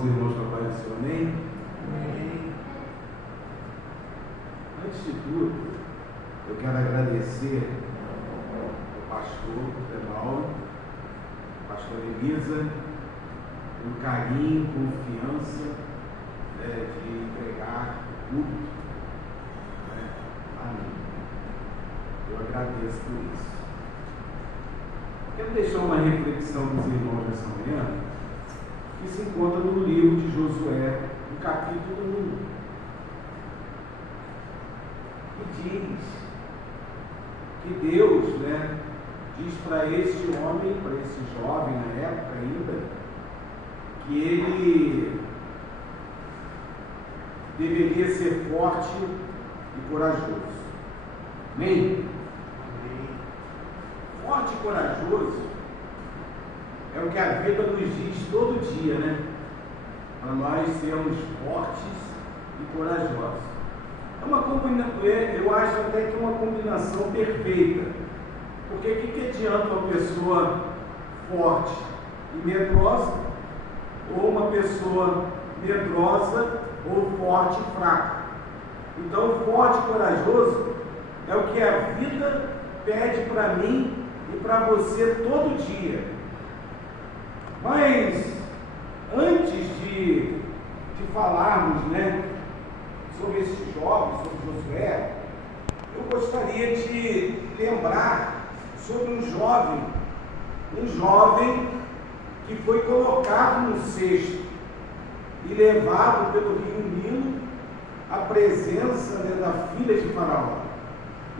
os irmãos da paz do Senhor, amém? Amém. Antes de tudo, eu quero agradecer ao pastor Mauro, ao pastor Elisa, pelo carinho, confiança de entregar o culto a mim. Eu agradeço por isso. Quero deixar uma reflexão dos irmãos nessa manhã, que se encontra no livro de Josué, no capítulo 1. E diz que Deus, diz para este homem, para esse jovem na época ainda, que ele deveria ser forte e corajoso. Amém? Forte e corajoso é o que a vida nos diz todo dia, para nós sermos fortes e corajosos. Eu acho até que é uma combinação perfeita. Porque o que adianta uma pessoa forte e medrosa, ou uma pessoa medrosa ou forte e fraca? Então, forte e corajoso é o que a vida pede para mim e para você todo dia. Mas antes de falarmos sobre esse jovem, sobre Josué, eu gostaria de lembrar sobre um jovem que foi colocado no cesto e levado pelo rio Nilo à presença da filha de Faraó.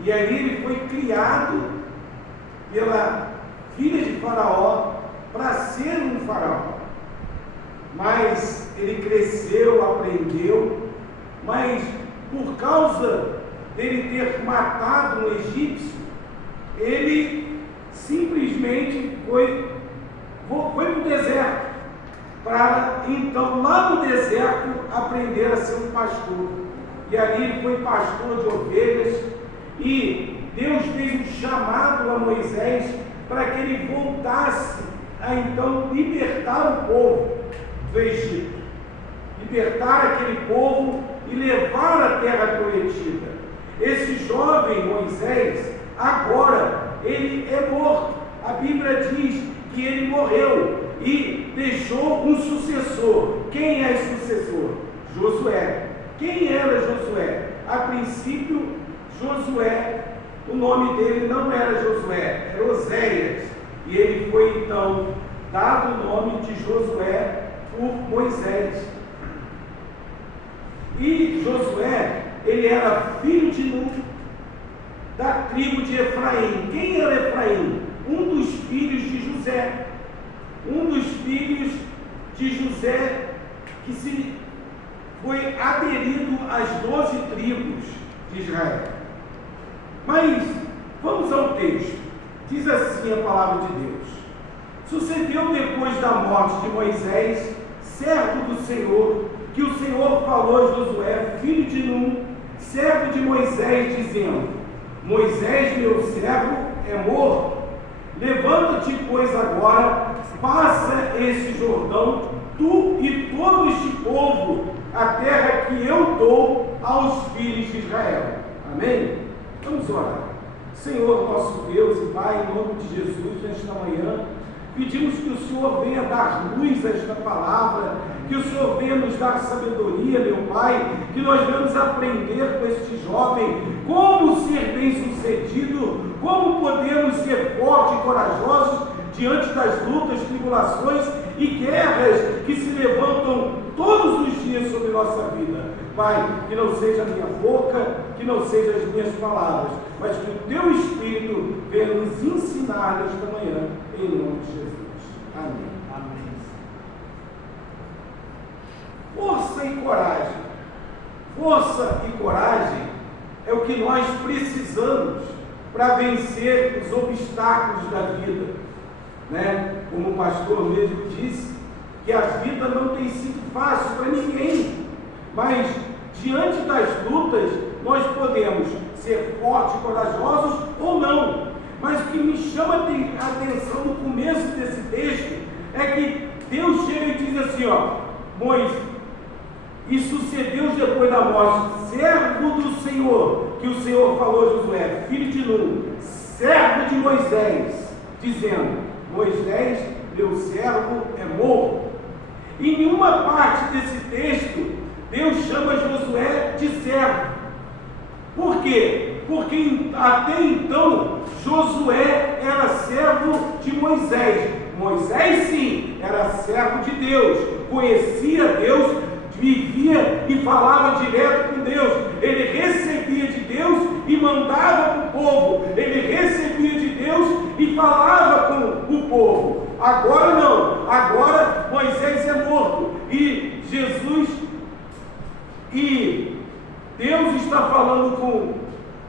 E aí ele foi criado pela filha de Faraó para ser um faraó. Mas ele cresceu, aprendeu, mas por causa dele ter matado um egípcio, ele simplesmente foi para o deserto, para então lá no deserto aprender a ser um pastor. E ali ele foi pastor de ovelhas, e Deus fez um chamado a Moisés para que ele voltasse a então libertar o povo do Egito, libertar aquele povo e levar a terra prometida. Esse jovem Moisés, agora, ele é morto. A Bíblia diz que ele morreu e deixou um sucessor. Quem é esse sucessor? Josué. Quem era Josué? A princípio, Josué, o nome dele não era Josué, era Oséias. E ele foi então dado o nome de Josué por Moisés. E Josué, ele era filho de Nun, da tribo de Efraim. Quem era Efraim? Um dos filhos de José. Um dos filhos de José que se foi aderido às 12 tribos de Israel. Mas vamos ao texto. Diz assim a palavra de Deus: sucedeu depois da morte de Moisés, servo do Senhor, que o Senhor falou a Josué, filho de Nun, servo de Moisés, dizendo: Moisés, meu servo, é morto. Levanta-te, pois, agora, passa esse Jordão, tu e todo este povo, a terra que eu dou aos filhos de Israel. Amém? Vamos orar. Senhor, nosso Deus e Pai, em nome de Jesus, nesta manhã, pedimos que o Senhor venha dar luz a esta palavra, que o Senhor venha nos dar sabedoria, meu Pai, que nós venhamos aprender com este jovem como ser bem-sucedido, como podemos ser fortes e corajosos diante das lutas, tribulações e guerras que se levantam todos os dias sobre nossa vida. Pai, que não seja a minha boca, que não sejam as minhas palavras, mas que o Teu Espírito venha nos ensinar nesta manhã, em nome de Jesus. Amém. Amém. Força e coragem. Força e coragem é o que nós precisamos para vencer os obstáculos da vida. Como o pastor mesmo disse, que a vida não tem sido fácil para ninguém, mas diante das lutas nós podemos ser fortes e corajosos ou não. Mas o que me chama a atenção no começo desse texto é que Deus chega e diz assim: E sucedeu depois da morte, servo do Senhor, que o Senhor falou a Josué, filho de Nun, servo de Moisés, dizendo: Moisés, meu servo, é morto. Em nenhuma parte desse texto, Deus chama Josué de servo. Por quê? Porque até então, Josué era servo de Moisés. Moisés, sim, era servo de Deus, conhecia Deus, vivia e falava direto com Deus. Ele recebia de Deus e mandava para o povo. Ele recebia de Deus e falava com o povo. Agora não. Agora Moisés é morto. E Deus está falando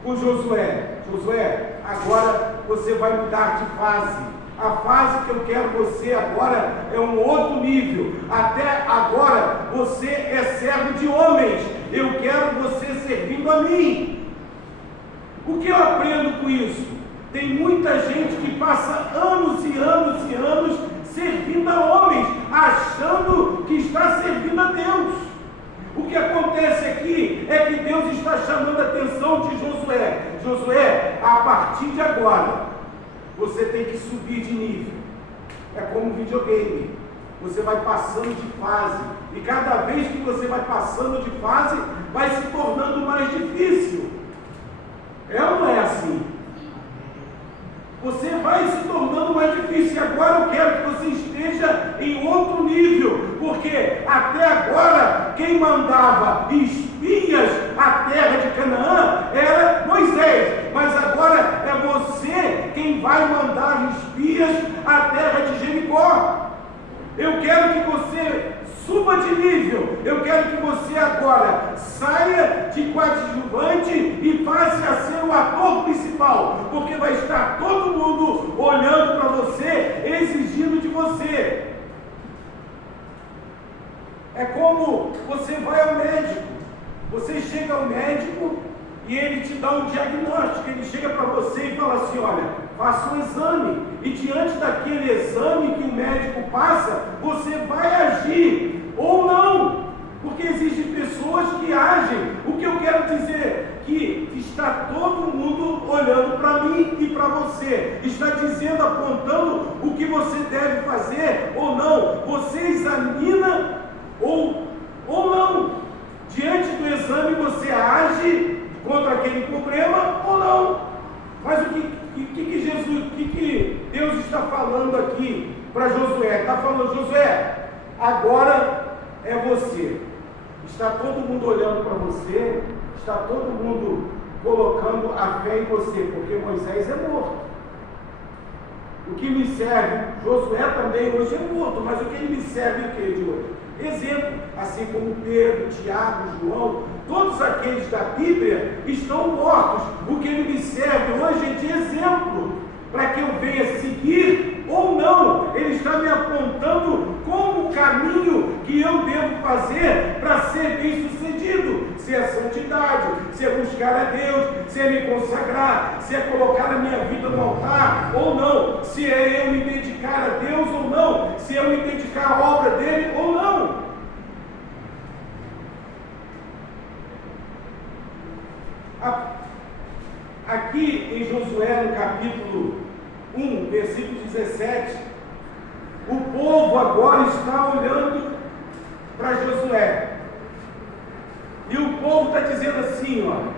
com Josué. Josué, agora você vai mudar de fase. A fase que eu quero você agora é um outro nível. Até agora você é servo de homens. Eu quero você servindo a mim. O que eu aprendo com isso? Tem muita gente que passa anos e anos e anos servindo a homens, achando que está servindo a Deus. O que acontece aqui é que Deus está chamando a atenção de Josué. Josué, a partir de agora, você tem que subir de nível. É como um videogame. Você vai passando de fase. E cada vez que você vai passando de fase, vai se tornando mais difícil. É ou não é assim? Você vai se tornando mais difícil. E agora eu quero que você esteja em outro nível. Porque até agora, quem mandava espias à terra de Canaã era Moisés. Mas agora é você quem vai mandar espias à terra de Jericó. Eu quero que você suba de nível. Eu quero que você agora saia de coadjuvante e passe a ser o ator principal, porque vai estar todo mundo olhando para você, exigindo de você. É como você vai ao médico. Você chega ao médico e ele te dá um diagnóstico. Ele chega para você e fala assim: olha, faça um exame. E diante daquele exame que o médico passa, você vai agir ou não. Porque existem pessoas que agem. O que eu quero dizer? Que está todo mundo olhando para mim e para você. Está dizendo, apontando o que você deve fazer ou não. Você examina ou não. Diante do exame você age contra aquele problema ou não. Mas o que Deus está falando aqui para Josué? Está falando: Josué, agora é você. Está todo mundo olhando para você, está todo mundo colocando a fé em você, porque Moisés é morto. O que me serve, Josué também hoje é morto, mas o que ele me serve o que de hoje? Exemplo, assim como Pedro, Tiago, João, todos aqueles da Bíblia estão mortos. O que ele me serve hoje é de exemplo, para que eu venha seguir ou não. Ele está me apontando como o caminho que eu devo fazer para ser bem sucedido. Se é santidade, se é buscar a Deus, se é me consagrar, se é colocar a minha vida no altar ou não, se é eu me dedicar a Deus ou não, se é eu me dedicar à obra dele ou não. Aqui em Josué, no capítulo 1, versículo 17, o povo agora está olhando para Josué. E o povo está dizendo assim, ó: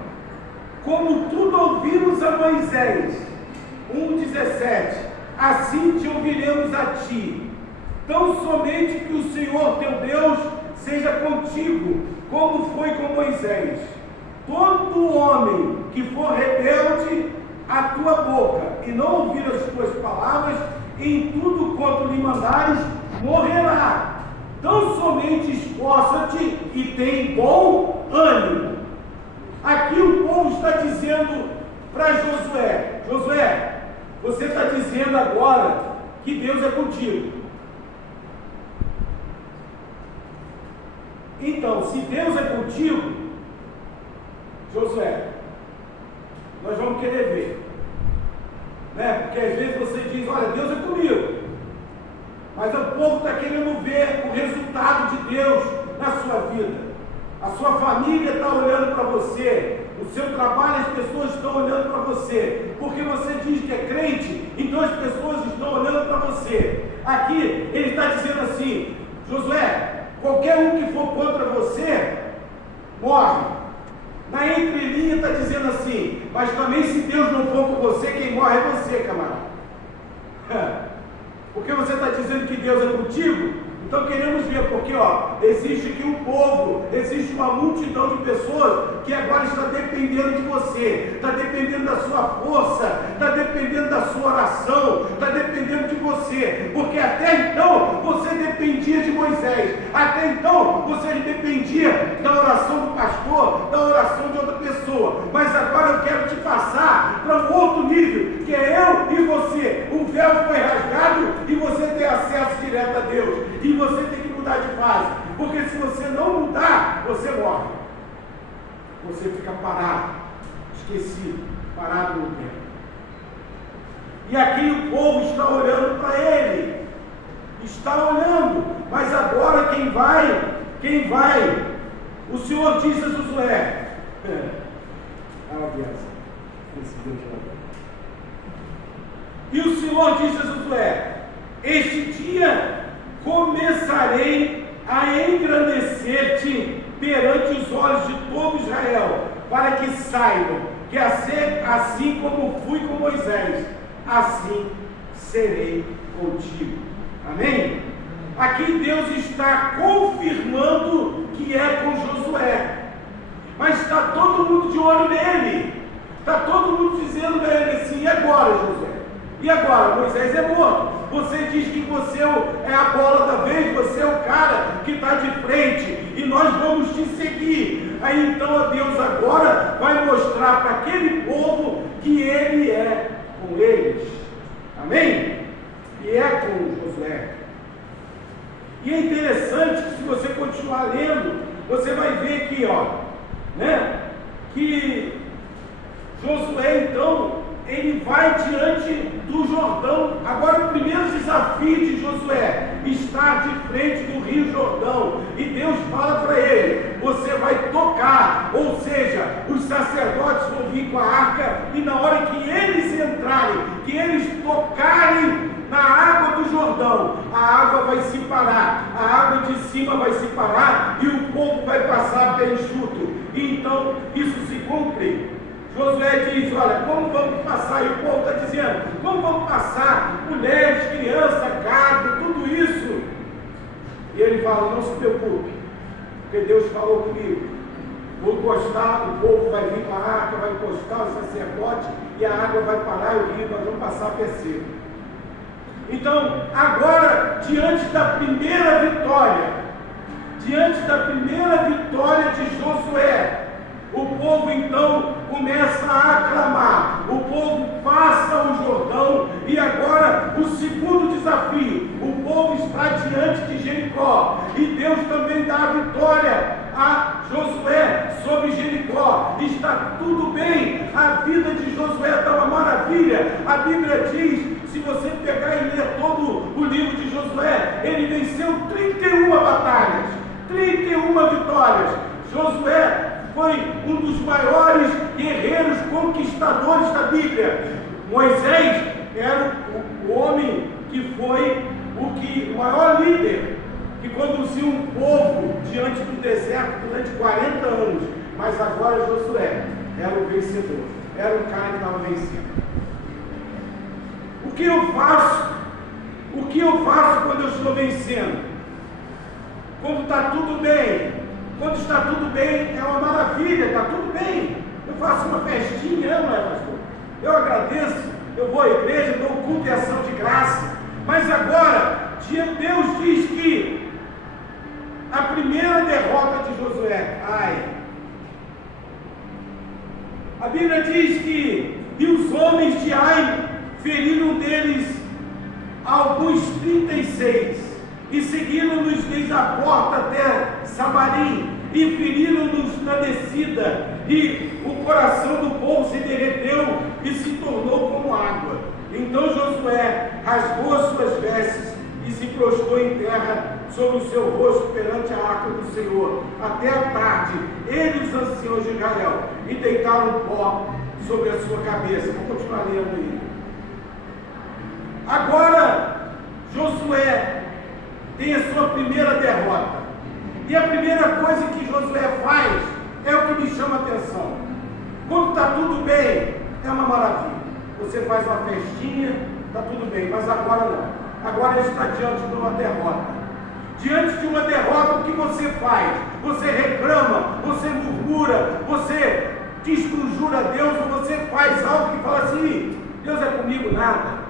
como tudo ouvimos a Moisés, 1,17, assim te ouviremos a ti, tão somente que o Senhor teu Deus seja contigo, como foi com Moisés. Todo homem que for rebelde à tua boca e não ouvir as tuas palavras, em tudo quanto lhe mandares, morrerá. Tão somente esforça-te e tem bom ânimo. Aqui o povo está dizendo para Josué: Josué, você está dizendo agora que Deus é contigo. Então, se Deus é contigo, Josué, nós vamos querer ver, né? Porque às vezes você diz: olha, Deus é comigo. mas o povo está querendo ver o resultado de Deus na sua vida. A sua família está olhando para você, o seu trabalho, as pessoas estão olhando para você, porque você diz que é crente, então as pessoas estão olhando para você. Aqui ele está dizendo assim: Josué, qualquer um que for contra você, morre. Na entrelinha está dizendo assim: mas também se Deus não for com você, quem morre é você, camarada. Porque você está dizendo que Deus é contigo? Então queremos ver, porque existe aqui um povo, existe uma multidão de pessoas que agora está dependendo de você, está dependendo da sua força, está dependendo da sua oração, está dependendo de você, porque até então você dependia de Moisés, até então você dependia da oração do pastor, da oração de outra pessoa, mas agora eu quero te passar para um outro nível, que é eu e você. O véu foi rasgado e você tem acesso direto a Deus. E você tem que mudar de fase, porque se você não mudar, você morre. Você fica parado, esquecido, parado no tempo. E aqui o povo está olhando para ele, está olhando, mas agora quem vai? O Senhor disse a Josué, e o Senhor disse a Josué: este dia começarei a engrandecer-te perante os olhos de todo Israel, para que saibam que assim como fui com Moisés, assim serei contigo. Amém? Aqui Deus está confirmando que é com Josué, mas está todo mundo de olho nele, está todo mundo dizendo para ele assim: e agora, Josué? E agora? Moisés é morto. Você diz que você é a bola da vez, você é o cara que está de frente e nós vamos te seguir. Aí então Deus agora vai mostrar para aquele povo que ele é com eles. Amém? E é com Josué. E é interessante que, se você continuar lendo, você vai ver aqui, que Josué então ele vai diante do Jordão. Agora o primeiro desafio de Josué, estar de frente do Rio Jordão, e Deus fala para ele: você vai tocar, ou seja, os sacerdotes vão vir com a arca, e na hora que eles entrarem, que eles tocarem na água do Jordão, a água vai se parar, a água de cima vai se parar, e o povo vai passar bem enxuto. Então isso se cumpre. Josué diz: olha, como vamos passar? E o povo está dizendo: como vamos passar? Mulheres, crianças, gado, tudo isso. E ele fala: não se preocupe, porque Deus falou comigo. Vou encostar, o povo vai vir com a arca, vai encostar o sacerdote, e a água vai parar o rio, nós vamos passar a pé seco. Então, agora, diante da primeira vitória de Josué, o povo então começa a aclamar, o povo passa o Jordão, e agora o segundo desafio: o povo está diante de Jericó, e Deus também dá a vitória a Josué sobre Jericó. Está tudo bem, a vida de Josué está uma maravilha. A Bíblia diz, se você pegar e ler todo o livro de Josué, ele venceu 31 batalhas, 31 vitórias. Josué foi um dos maiores guerreiros conquistadores da Bíblia. Moisés era o homem que foi o maior líder, que conduziu um povo diante do deserto durante 40 anos. Mas agora Josué era o vencedor, era o cara que estava vencendo. O que eu faço? O que eu faço quando eu estou vencendo? Quando está tudo bem? Quando está tudo bem, é uma maravilha, está tudo bem. Eu faço uma festinha, não é, pastor? Eu agradeço, eu vou à igreja, dou culto e ação de graça. Mas agora, Deus diz que a primeira derrota de Josué, a Bíblia diz que e os homens de Ai feriram deles alguns 36, e seguiram-nos desde a porta até Samarim, e feriram-nos na descida, e o coração do povo se derreteu e se tornou como água. Então Josué rasgou as suas vestes e se se prostrou em terra sobre o seu rosto perante a arca do Senhor, até a tarde, ele e os anciãos de Israel, e deitaram pó sobre a sua cabeça. Vou continuar lendo aí. Agora, Josué tem a sua primeira derrota. E a primeira coisa que Josué faz é o que me chama a atenção. Quando está tudo bem, é uma maravilha. Você faz uma festinha, está tudo bem, mas agora não. Agora ele está diante de uma derrota. Diante de uma derrota, o que você faz? Você reclama, você murmura, você desconjura Deus, ou você faz algo que fala assim: Deus é comigo, nada.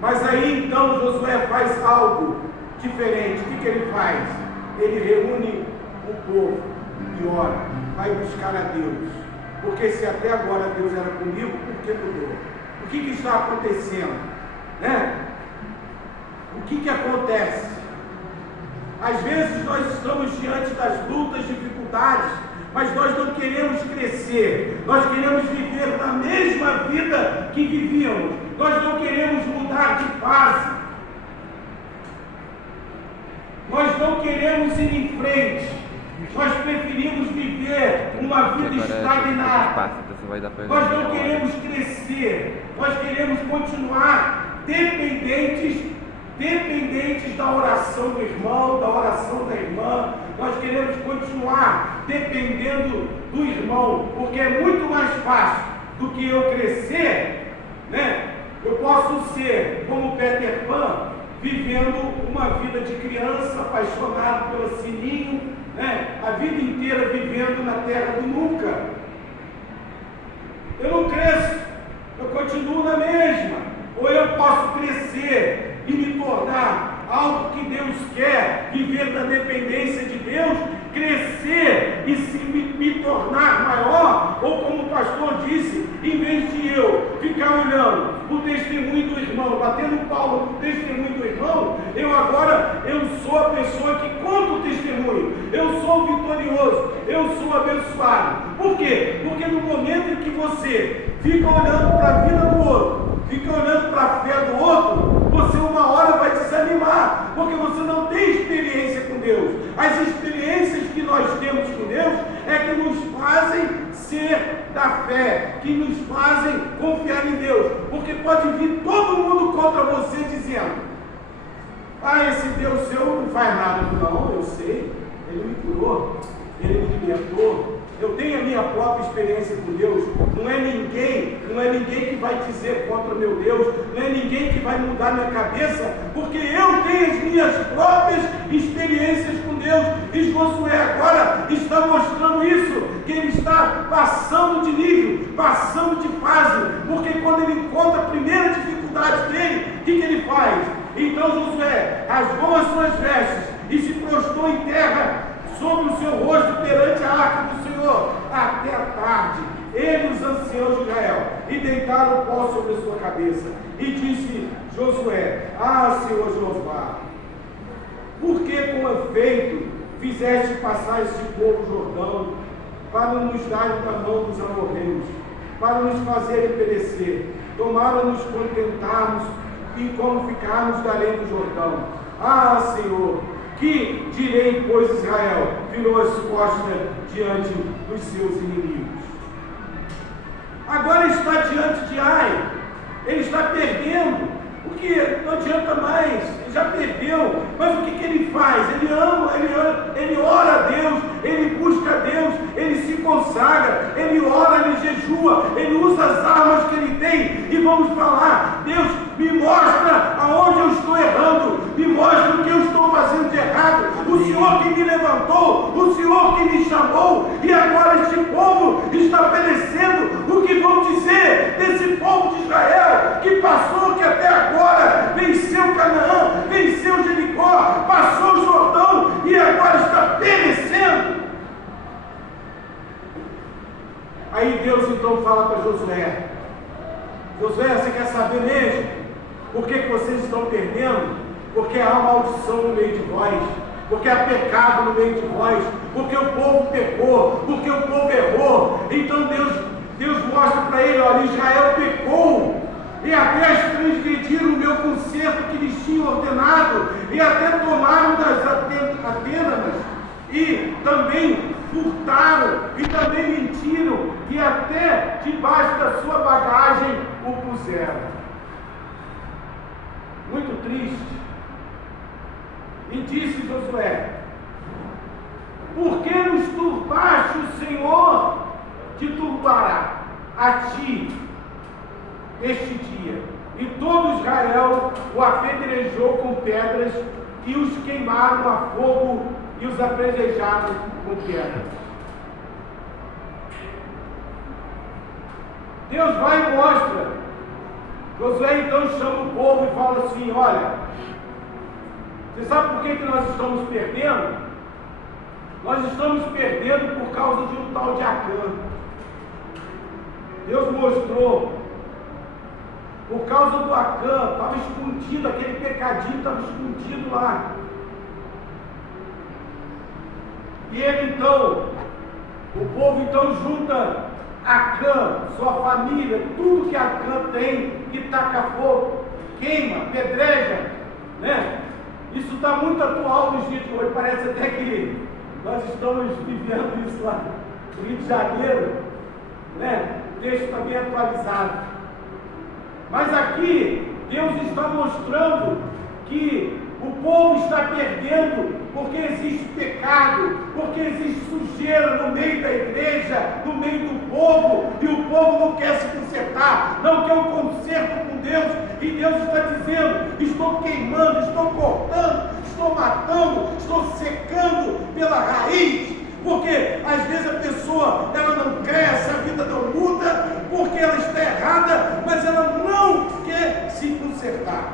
Mas aí então Josué faz algo diferente. O que ele faz? Ele reúne o povo e ora, vai buscar a Deus. Porque se até agora Deus era comigo, por que mudou? O que está acontecendo? Né? O que acontece? Às vezes nós estamos diante das lutas, dificuldades, mas nós não queremos crescer, nós queremos viver na mesma vida que vivíamos, nós não queremos mudar de fase, nós não queremos ir em frente, nós preferimos viver uma vida estagnada, nós não queremos crescer, nós queremos continuar dependentes da oração do irmão, da oração da irmã. Nós queremos continuar dependendo do irmão, porque é muito mais fácil do que eu crescer, né? Eu posso ser como Peter Pan, vivendo uma vida de criança, apaixonado pelo sininho, né? A vida inteira vivendo na terra do nunca. Eu não cresço, eu continuo na mesma. Ou eu posso crescer e me tornar algo que Deus quer, viver da dependência de Deus, crescer e me tornar maior, ou como o pastor disse, em vez de eu ficar olhando o testemunho do irmão, batendo palma no testemunho do irmão, eu sou a pessoa que conta o testemunho, eu sou o vitorioso, eu sou abençoado. Por quê? Porque no momento em que você fica olhando para a vida do outro, fica olhando para a fé do outro, você uma hora vai desanimar, porque você não tem experiência com Deus. As experiências que nós temos com Deus é que nos fazem ser da fé, que nos fazem confiar em Deus, porque pode vir todo mundo contra você dizendo: ah, esse Deus seu não faz nada. Não, eu sei, Ele me curou, Ele me libertou. Eu tenho a minha própria experiência com Deus. Não é ninguém que vai dizer contra o meu Deus, não é ninguém que vai mudar minha cabeça, porque eu tenho as minhas próprias experiências com Deus. E Josué agora está mostrando isso, que ele está passando de nível, passando de fase, porque quando ele encontra a primeira dificuldade dele, o que ele faz? Então Josué rasgou as suas vestes e se prostrou em terra sobre o seu rosto perante a arca do Senhor, até a tarde, ele e os anciãos de Israel, e deitaram o pó sobre a sua cabeça, e disse Josué: ah, Senhor Jeová, por que com efeito fizeste passar este povo Jordão, para nos dar na mão dos amorreus, para nos fazerem perecer? Tomaram-nos contentarmos, e como ficarmos da além do Jordão. Ah, Senhor, que direi, pois Israel virou as costas diante dos seus inimigos. Agora está diante de Ai, ele está perdendo, porque não adianta mais, ele já perdeu. Mas o que ele faz? Ele ama, ele ora a Deus, ele busca a Deus, ele se consagra, ele ora, ele jejua, ele usa as armas que ele tem, e vamos falar: Deus, me mostra aonde eu estou errando, me mostra o que eu estou fazendo de errado. O Senhor que me levantou, o Senhor que me chamou, e agora este povo está perecendo. O que vão dizer desse povo de Israel, que passou, que até agora venceu Canaã, venceu Jericó, passou o Jordão, e agora está perecendo? Aí Deus então fala para Josué: Josué, você quer saber mesmo por que vocês estão perdendo? Porque há maldição no meio de vós, porque há pecado no meio de vós, porque o povo pecou, porque o povo errou. Então Deus mostra para ele: olha, Israel pecou, e até transgrediram o meu conserto que lhes tinha ordenado. debaixo da sua bagagem o puseram. Muito triste. E disse Josué: por que nos turbaste? O Senhor te turbará a ti este dia. E todo Israel o apedrejou com pedras, e os queimaram a fogo, e os apedrejaram com pedras. Deus vai e mostra. Josué então chama o povo e fala assim: olha, você sabe por que nós estamos perdendo? Nós estamos perdendo por causa de um tal de Acã. Deus mostrou. Por causa do Acã, estava escondido, aquele pecadinho estava escondido lá. E ele então, o povo então junta Acã, sua família, tudo que Acã tem, e taca fogo, queima, pedreja, né? Isso está muito atual nos dias de hoje. Parece até que nós estamos vivendo isso lá no Rio de Janeiro, né? O texto está bem atualizado. Mas aqui, Deus está mostrando que o povo está perdendo porque existe pecado, porque existe sujeira no meio da igreja, no meio do povo, e o povo não quer se consertar, não quer um conserto com Deus, e Deus está dizendo: estou queimando, estou cortando, estou matando, estou secando pela raiz. Porque às vezes a pessoa, ela não cresce, a vida não muda, porque ela está errada, mas ela não quer se consertar.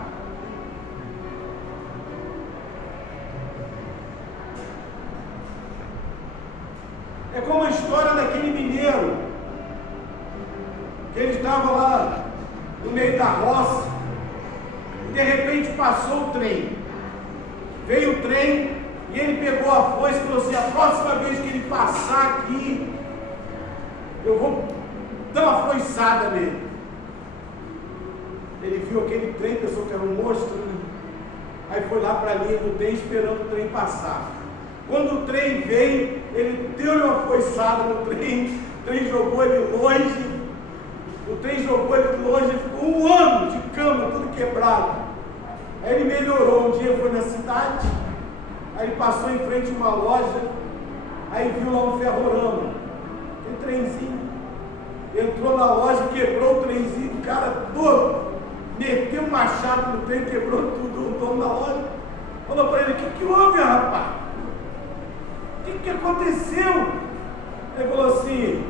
É como a história daquele mineiro, que ele estava lá no meio da roça, e de repente passou o trem. Veio o trem, e ele pegou a foice e falou assim: a próxima vez que ele passar aqui, eu vou dar uma foiçada nele. Ele viu aquele trem, pensou que era um monstro, né? Aí foi lá para a linha do trem, esperando o trem passar. Quando o trem veio, ele deu uma foiçada no trem, o trem jogou ele longe, ficou 1 ano de cama, tudo quebrado. Aí ele melhorou, um dia foi na cidade, aí ele passou em frente a uma loja, aí viu lá um ferrorama, um trenzinho, entrou na loja, quebrou o trenzinho, o cara todo, meteu um machado no trem, quebrou tudo. O dono da loja falou para ele: o que houve, rapaz? O que aconteceu? Ele falou assim,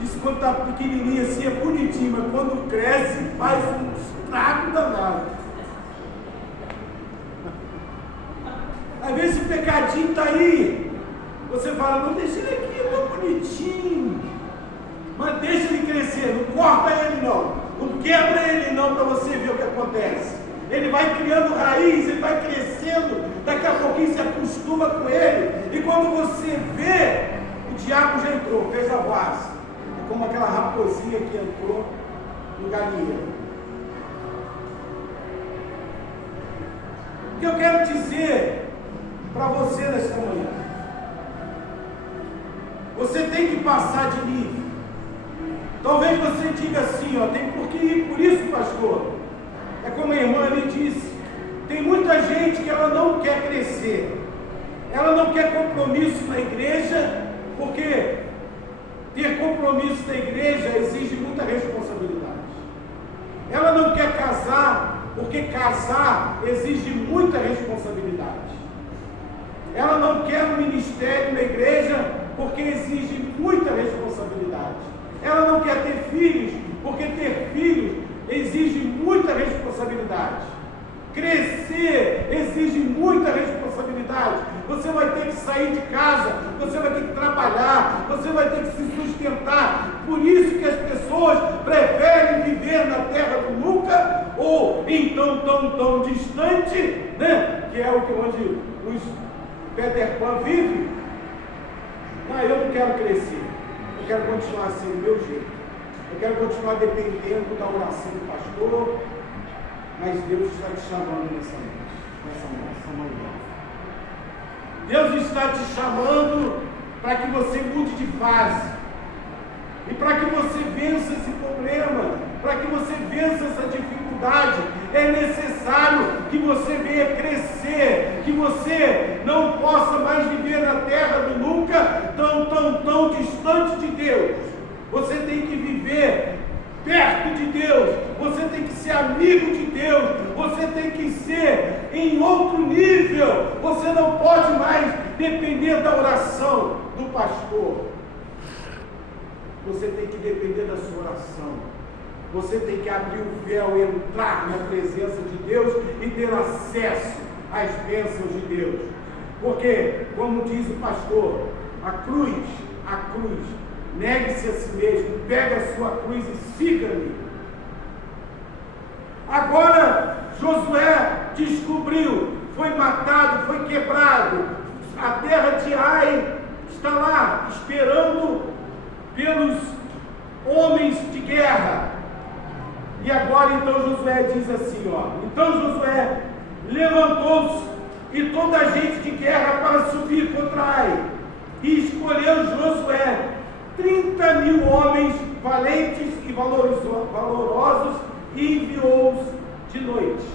disse: quando está pequenininho assim é bonitinho, mas quando cresce faz um estrago danado. Às vezes o pecadinho está aí, você fala: não deixa ele aqui, é tão bonitinho, mas deixa ele crescer, não corta ele não quebra ele não, para você ver o que acontece. Ele vai criando raiz, ele vai crescendo, daqui a pouquinho se acostuma com ele, e quando você vê, o diabo já entrou, fez a base. É como aquela raposinha que entrou no galinheiro. O que eu quero dizer para você nesta manhã: você tem que passar de nível. Talvez você diga assim, ó, tem por que ir por isso, pastor? É como a irmã ali disse, tem muita gente que ela não quer crescer, ela não quer compromisso na igreja, porque ter compromisso na igreja exige muita responsabilidade. Ela não quer casar, porque casar exige muita responsabilidade. Ela não quer um ministério na igreja, porque exige muita responsabilidade. Ela não quer ter filhos, porque ter filhos exige muita responsabilidade. Crescer exige muita responsabilidade. Você vai ter que sair de casa, você vai ter que trabalhar, você vai ter que se sustentar. Por isso que as pessoas preferem viver na terra do nunca, ou então tão distante, né? Que é onde os Peter Pan vivem. Eu não quero crescer, eu quero continuar assim do meu jeito, eu quero continuar dependendo da oração do pastor, mas Deus está te chamando nessa manhã. Deus está te chamando para que você mude de fase. E para que você vença esse problema, para que você vença essa dificuldade, é necessário que você venha crescer, que você não possa mais viver na terra do nunca, tão distante de Deus. Você tem que viver perto de Deus, você tem que ser amigo de Deus, você tem que ser em outro nível. Você não pode mais depender da oração do pastor. Você tem que depender da sua oração. Você tem que abrir o véu, entrar na presença de Deus e ter acesso às bênçãos de Deus. Porque, como diz o pastor, a cruz, negue-se a si mesmo, pegue a sua cruz e siga-me. Agora, Josué descobriu, foi matado, foi quebrado. A terra de Ai está lá, esperando pelos homens de guerra. E agora então Josué diz assim, então Josué levantou-se e toda a gente de guerra para subir contra Ai. E escolheu Josué 30.000 homens valentes e valorosos e enviou-os de noite.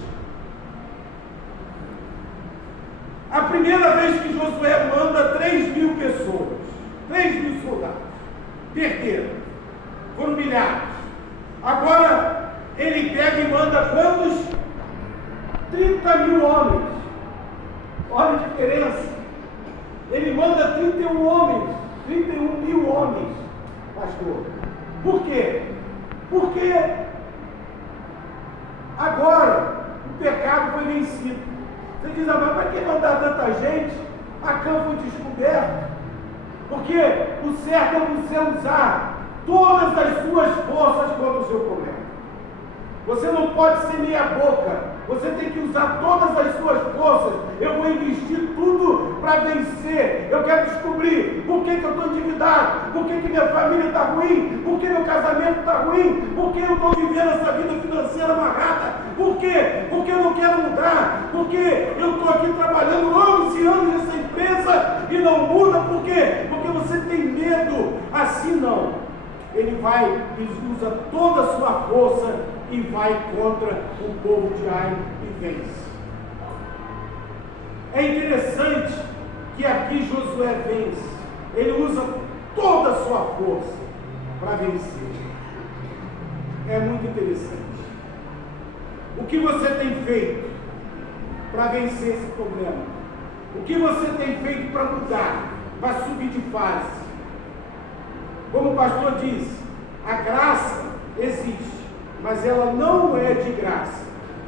A primeira vez que Josué manda 3.000 pessoas, 3.000 soldados, perderam, foram milhares. Agora ele pega e manda quantos? 30.000 homens. Olha a diferença. Ele manda 31 homens, 31.000 homens, pastor. Por quê? Porque agora o pecado foi vencido. Você diz, mas para que mandar tanta gente? A campo foi descoberto. Porque o certo é você usar todas as suas forças contra o seu problema. Você não pode ser meia boca. Você tem que usar todas as suas forças. Eu vou investir tudo para vencer. Eu quero descobrir por que eu estou endividado, por que minha família está ruim, por que meu casamento está ruim, por que eu estou vivendo essa vida financeira amarrada, por quê? Porque eu não quero mudar, porque eu estou aqui trabalhando anos e anos nessa empresa e não muda, por quê? Porque você tem medo. Assim não. Ele vai e usa toda a sua força e vai contra o povo de Ai e vence. É interessante que aqui Josué vence. Ele usa toda a sua força para vencer. É muito interessante. O que você tem feito para vencer esse problema? O que você tem feito para mudar, para subir de fase? Como o pastor disse, a graça existe, mas ela não é de graça,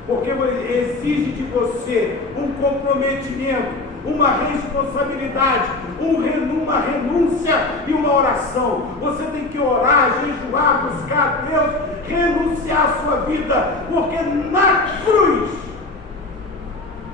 porque exige de você um comprometimento, uma responsabilidade, uma renúncia e uma oração. Você tem que orar, jejuar, buscar a Deus, renunciar à sua vida, porque na cruz